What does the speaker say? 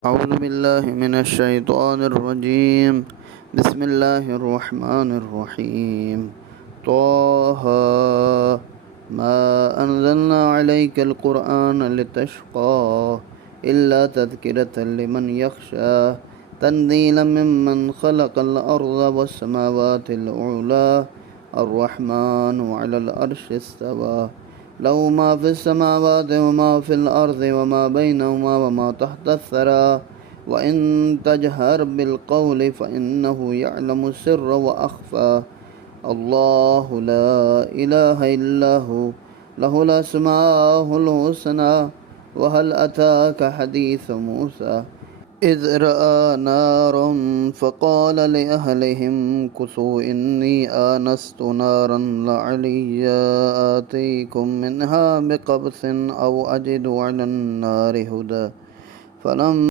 أعوذ بالله من الشيطان الرجيم. بسم الله الرحمن الرحيم. طه ما أنزلنا عليك القرآن لتشقى إلا تذكرة لمن يخشى تنزيلا ممن خلق الأرض والسماوات العلى الرحمن على العرش استوى له ما في السماوات وما في الأرض وما بينهما وما تحت الثرى وإن تجهر بالقول فإنه يعلم السر وأخفى الله لا إله إلا هو له الأسماء الحسنى. وهل أتاك حديث موسى إذ رأى نارا فقال لأهلهم كثوا إني آنست نارا لعلي آتيكم منها بقبس أو أجد على النار هدى. فلما